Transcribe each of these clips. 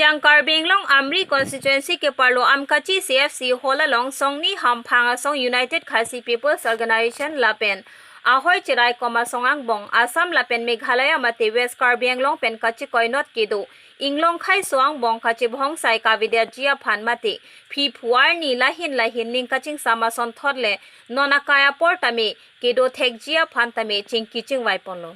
Sijang Karbenglong Amri constituency ke parlo amkachi CFC holalong songni hamphanga song United Khasi People's Organization lapen ahoy chirai koma songang bong Assam lapen Meghalaya mate West Karbenglong pen kachi koinot kedo inglong khai soang bong kachi bhong sai kavidya jia phan mate phi phuar ni lahin ning kaching samason thodle nonakaya portame kedo thek jia phan tame chingki chingwai ponlo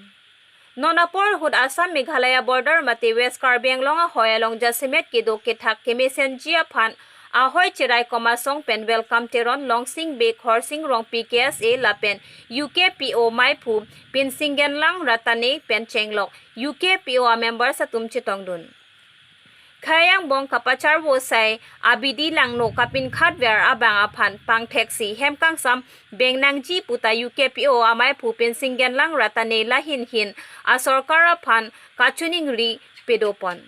Nonapur hud Assam Meghalaya border mate West Karbenglong hoyalong jasimet kedo kethak kemesen jia phan ahoy chirai koma song pen welcome teron longsing be khorsing rong PKSA lapen UKPO maipu pin singen lang ratane pen chenglok UKPO a member sa tumchitongdun Khayang bong kapachar wo sai abidi lang no kapin khatwer abang aphan pang taxi hemkang sam bengnangji puta UKPO amai phupin singen lang ratane lahin hin a sarkar phan kachuning ri pedopon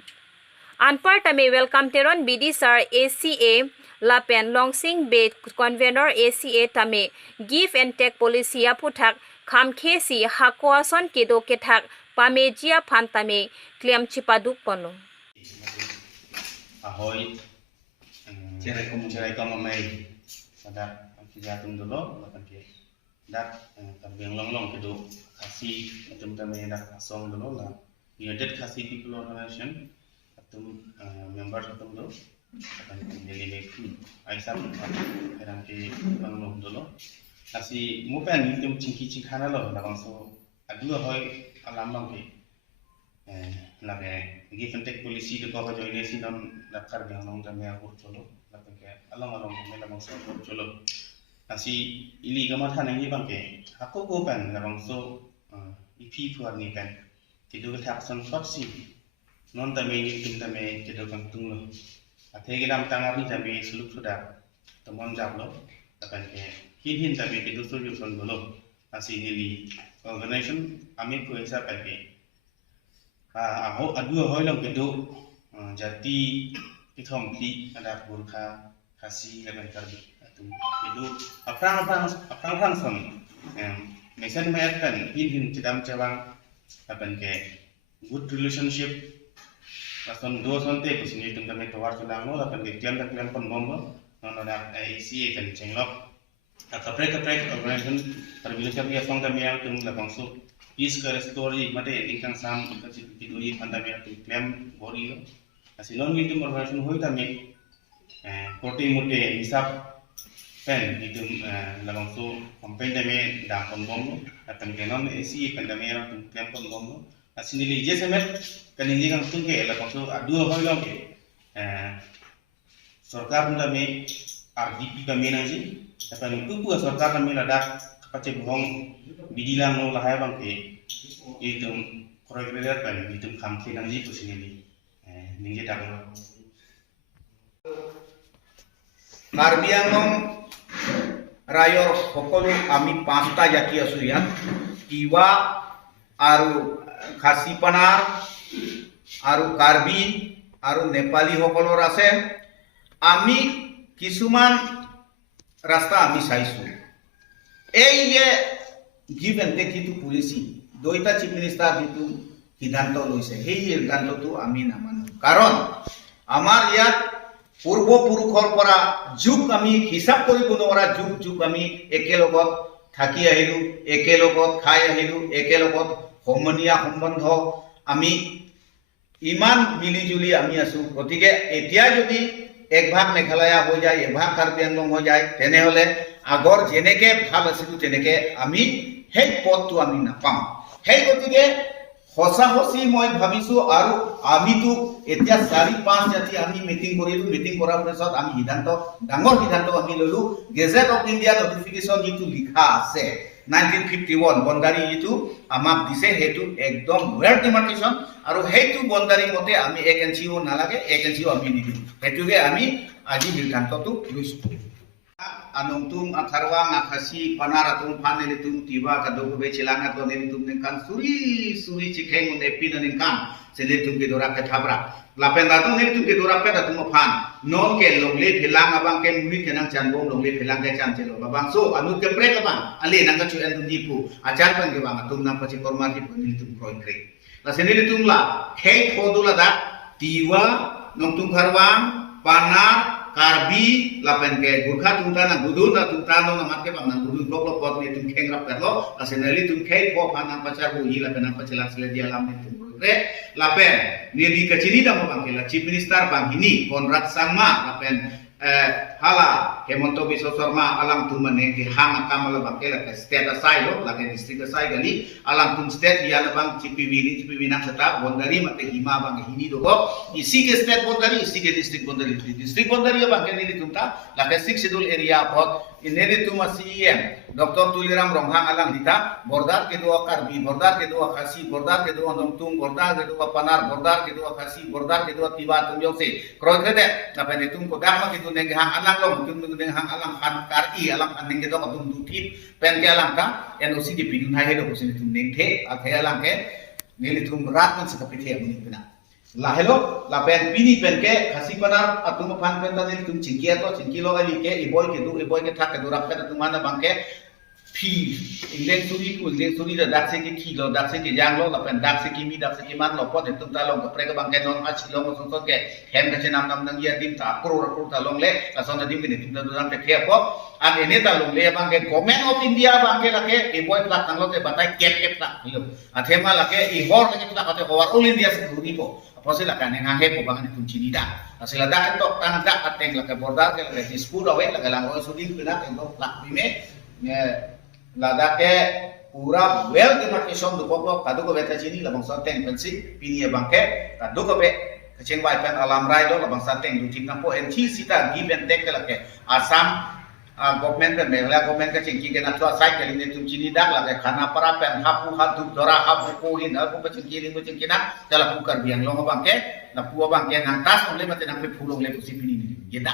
anpar tame welcome teron bidi sar ACA lapen longsing be convener ACA tame give and take policy aputhak khamkhe si hakwason kedo kethak pamejia phan tame claim chipaduk pono ahoy cerai kom mai pada kerja tum dulu bahkan ke dak terbang long kedo kasi tum tame dak song dulu lah United Khasi People Organization tum member tum dulu bahkan daily baking aisam kadang ke long dulu kasi mupen tum cingki cingkana lo dak so adu ahoy alam long ke lage give and take policy to cover join si non lakar yang long tame aku cholo lapen ke along me lamang so cholo asi ili gamat hanan ni bangke aku ko pen lamang so ipi puar ni pen tidu ke action shot si non tame ni tum tame tidu kang tung lo athe ge dam tangar ni tame suluk sudah temon jab lo lapen ke hin tame tidu solution bolo asi nili organization amit ko isa pen ke ahoy adu ahoy long kedo jati pithom pli ada burkha khasi leban karbi atu kedo aprang son mesen mayatkan hin chidam chawang apan ke good relationship ason do son te kusini tum tame tawar chulang no apan ke tiam pon bombo non ada IC kan chenglok kaprek organization terbilang dia song tame yang tum lapang so peace ka story mate ingkang sam kasi piduri pandamya tu claim bori lo asinon gitu organization hoi tame kote mote hisap pen itu lamang so campaign tame da kon bom akan kenon AC pandamya tu claim kon bom asinili je semet kaninji kang tungke lamang so adu hoi lo ke sarkar tame RDP kami naji akan kupu sarkar tame lada kapace bohong bidilang no lahai bangke itu koreografer kan itu kamki nangji kusini ningge takno Karbianglong rayor hokolu ami pasta jati asurian Tiwa aru Khasi Panar aru Karbi aru Nepali hokolu rase ami kisuman rasta ami saisu এই যে give and take itu polisi doita chief minister itu সিদ্ধান্ত লৈছে সেই সিদ্ধান্তটো আমি নামানো কাৰণ আমাৰ ইয়াত পূৰ্বপুৰুষৰ পৰা যুগ আমি হিচাপ কৰিব নোৱাৰা যুগ আমি একেলগত থাকি আহিলো একেলগত খাই আহিলো একেলগত সমনীয়া সম্বন্ধ আমি ইমান মিলিজুলি আমি আছো গতিকে এতিয়া যদি এক ভাগ মেঘালয়া হৈ যায় এক ভাগ কাৰ্বি আংলং হৈ যায় তেনেহলে আগৰ যেনেকে ভাল আছিল তেনেকে আমি সেই পদটো আমি নাপাম সেই গতিকে হসাহসি মই ভাবিছো আৰু আমিতো এতিয়া 4-5 জাতি আমি মিটিং কৰিলো মিটিং কৰাৰ পিছত আমি ডাঙৰ সিদ্ধান্ত আমি ললো গেজেট অফ ইণ্ডিয়া নটিফিকেশন যিটো লিখা আছে 1951 বন্দাৰী যিটো আমাক দিছে হেতু একদম ওয়েল ডিমাৰ্কেশন আৰু হেতু বন্দাৰী মতে আমি এক এনচিও নালাগে এক এনচিও আমি নিদিম হেতুকে আমি আজি সিদ্ধান্তটো লৈছো anungtung akarwang akasi panaratung panelitung tiba kadobe cilangat do nelitung nengkan suri cikeng unepi nengkan selitung ke dorak thabra lapen datung nelitung ke dorak pe datung phan non ke longle philang abang ke muni kenang janbong longle philang ke chan chelo babang so anu ke prek abang ali nang ka chu en dipu ajar pan ke bang atung nang pachi kormar di nelitung kroi krek la senelitung la hei khodula da tiwa Nongtung Karwang, Panar, Karbi, lapen ke Gurkha tungta na gudun na tungta no namat ke bang na gudun blok pot ni tung keng rap perlo, asenali tung kei po panang pacar buhi lapen apa celah sele dia lam ni tung re, lapen ni di kecili dah bang ke la Chief Minister bang ini Konrad Sangma lapen hala Hemonto Biswasorma alang tu meneng ke hang akam la bang ke la state asai lo la ke district asai gali alang tu state dia la bang CPV nak setap bondari mate hima bang ini do isi ke state bondari isi ke district bondari bang ke ni tumta la ke 6 schedule area pot ini tu masih Dr. Tuliram Ronghang alang dita bordar ke dua Karbi bordar ke dua Khasi bordar ke dua Nongtung bordar ke dua Panar bordar ke dua Khasi bordar ke dua Tiba Tunjong se kroy kede apa ni tum ko dama ke tu neng hang alang lo tum neng hang alang kan kari alang kan neng ke dua tum tutip pen ke alang ka NOC di pidun hai do kusin tum neng ke athe alang ke ni tum rat man se kapithe amni pina la hello la pen pini pen ke Khasi Panar atum pan pen ta ni tum cingkilo ali ke iboy ke thak ke durap ke tum mana bangke Phi indeng suri da dakse ke kilo dakse ke janglo la pen dakse ke mi dakse ke man lo pot tum ta long ke pre ke bang ke non a chilo ko son ke hem ke nam nang ya dim ta akro ta long le la son dim ke tum ta dang ke ke po an ene ta long le bang ke government of India bang ke la ke e boy plak nang lo ke batai kep ta yo a thema la ke i hor ke ta ka te hor all India se duni po apa se la kan nang he po bang tum chini da asila da ke tok tang da ateng la ke bordar ke la ke school awe la ke lang ro sudi ke na ke tok plak bime lada ke pura well demarcation do popo kadu ko beta chini la bangsa teng pensi pini e bangke kadu ko be keceng wai pen alam rai do la bangsa teng du tim nampo en chi sita give and take la ke asam government ke mela government ke chingki ke na thua sai ke ni tum chini dak la ke khana para pen hapu hatu dora hapu ko hin hapu pe chingki ling chingki na jala pukar biang long bangke na puwa bangke nang tas ole mate nang pe phulong le pusi pini ni yeda